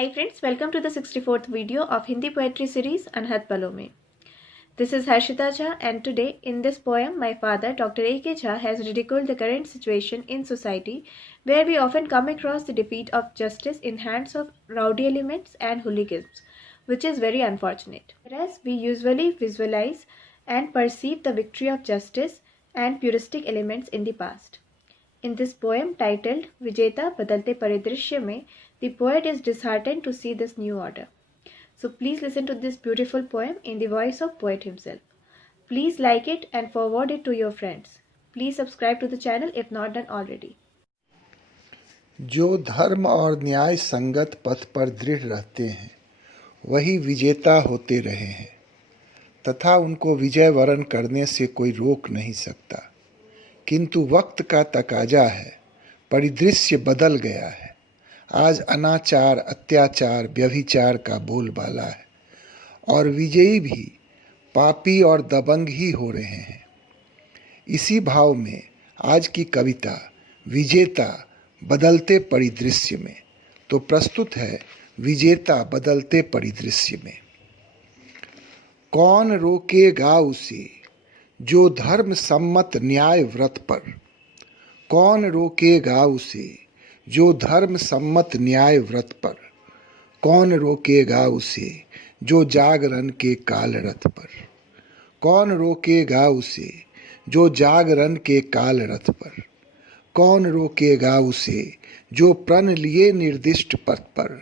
Hi friends, welcome to the 64th video of Hindi poetry series Anhat Paloं Mein. This is Harshita Jha and today in this poem my father Dr. A.K. Jha has ridiculed the current situation in society where we often come across the defeat of justice in hands of rowdy elements and hooligans, which is very unfortunate. Whereas we usually visualize and perceive the victory of justice and puristic elements in the past. In this poem titled Vijeta Badalte Paridrishya mein, the poet is disheartened to see this new order. So please listen to this beautiful poem in the voice of poet himself. Please like it and forward it to your friends. Please subscribe to the channel if not done already. जो धर्म और न्याय संगत पथ पर दृढ़ रहते हैं वही विजेता होते रहे हैं तथा उनको विजय वरण करने से कोई रोक नहीं सकता। किंतु वक्त का तकाजा है, परिदृश्य बदल गया है। आज अनाचार, अत्याचार, व्यभिचार का बोलबाला है और विजयी भी पापी और दबंग ही हो रहे हैं। इसी भाव में आज की कविता विजेता बदलते परिदृश्य में तो प्रस्तुत है विजेता बदलते परिदृश्य में। कौन रोकेगा उसे जो धर्म सम्मत न्याय व्रत पर, कौन रोकेगा उसे जो धर्म सम्मत न्याय व्रत पर, कौन रोकेगा उसे जो जागरण के काल रथ पर, कौन रोकेगा उसे जो जागरण के काल रथ पर, कौन रोकेगा उसे जो प्रण लिए निर्दिष्ट पथ पर,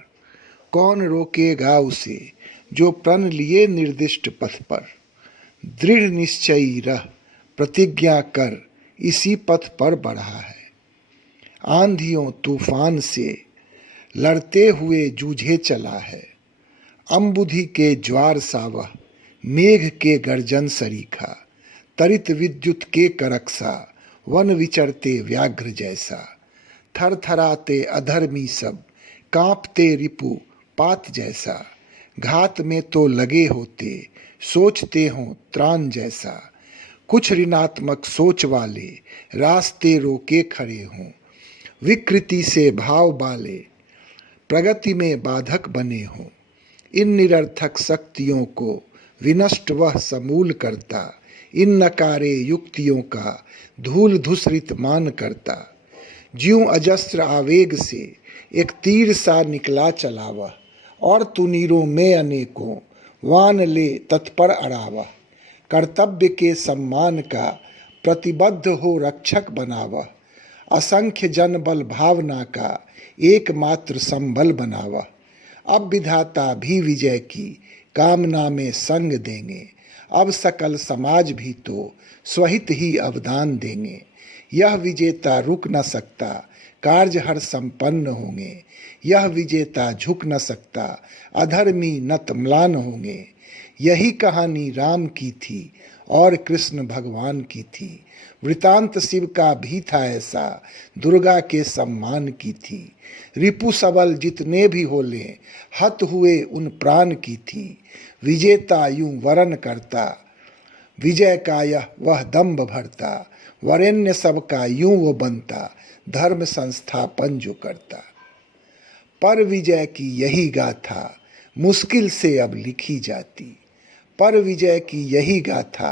कौन रोकेगा उसे जो प्रण लिए निर्दिष्ट पथ पर। दृढ़ निश्चयी रह प्रतिज्ञा कर इसी पथ पर बढ़ा है। आंधियों तूफान से लड़ते हुए जूझे चला है। अम्बुधि के ज्वार सा वह मेघ के गर्जन सरीखा, तरित विद्युत के करक सा वन विचरते व्याघ्र जैसा। थरथराते अधर्मी सब कांपते रिपु पात जैसा, घात में तो लगे होते सोचते हों त्राण जैसा। कुछ ऋणात्मक सोच वाले रास्ते रोके खड़े हों, विकृति से भाव वाले प्रगति में बाधक बने हों। इन निरर्थक शक्तियों को विनष्ट वह समूल करता, इन नकारे युक्तियों का धूल धूसरित मान करता। ज्यों अजस्त्र आवेग से एक तीर सा निकला चला वह, और तुनीरों में अनेकों वान ले तत्पर अड़ावा। कर्तव्य के सम्मान का प्रतिबद्ध हो रक्षक बनावा, असंख्य जन बल भावना का एकमात्र संबल बनावा। अब विधाता भी विजय की कामना में संग देंगे, अब सकल समाज भी तो स्वहित ही अवदान देंगे। यह विजेता रुक न सकता, कार्य हर संपन्न होंगे। यह विजेता झुक न सकता, अधर्मी नत म्लान होंगे। यही कहानी राम की थी और कृष्ण भगवान की थी। वृतांत शिव का भी था ऐसा, दुर्गा के सम्मान की थी। रिपु सबल जितने भी होले हत हुए उन प्राण की थी। विजेता यूं वरण करता, विजय का यह वह दम्भ भरता। वरेण्य सबका यूं वो बनता, धर्म संस्थापन जो करता। पर विजय की यही गाथा मुश्किल से अब लिखी जाती, पर विजय की यही गाथा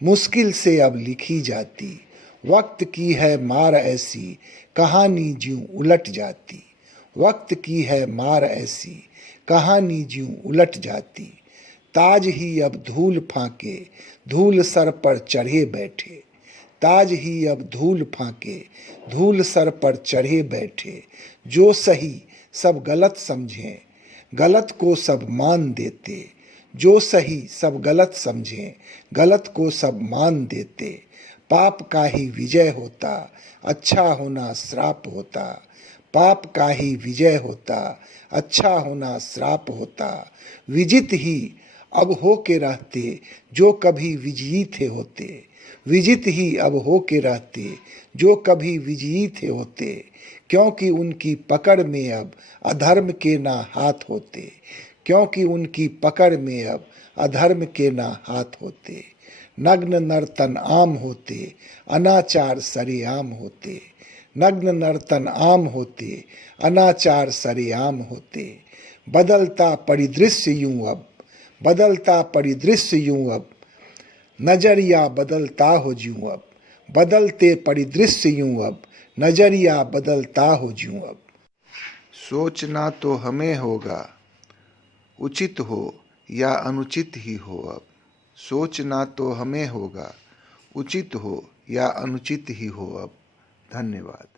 मुश्किल से अब लिखी जाती। वक्त की है मार ऐसी कहानी ज्यों उलट जाती, वक्त की है मार ऐसी कहानी ज्यों उलट जाती। ताज ही अब धूल फाके धूल सर पर चढ़े बैठे, ताज ही अब धूल फाके धूल सर पर चढ़े बैठे। जो सही सब गलत समझें गलत को सब मान देते, जो सही सब गलत समझें गलत को सब मान देते। पाप का ही विजय होता, अच्छा होना श्राप होता। पाप का ही विजय होता, अच्छा होना श्राप होता। विजित ही अब हो के रहते जो कभी विजयी थे होते, विजित ही अब हो के रहते जो कभी विजयी थे होते। क्योंकि उनकी पकड़ में अब अधर्म के ना हाथ होते, क्योंकि उनकी पकड़ में अब अधर्म के ना हाथ होते। नग्न नर्तन आम होते, अनाचार सरेआम होते। नग्न नर्तन आम होते, अनाचार सरेआम होते। बदलता परिदृश्य यूं अब, बदलता परिदृश्य यूं अब, नजरिया बदलता हो ज्यूं अब, बदलते परिदृश्य यूं अब, नजरिया बदलता हो ज्यूं अब। सोचना तो हमें होगा, उचित हो या अनुचित ही हो अब, सोचना तो हमें होगा, उचित हो या अनुचित ही हो अब। धन्यवाद।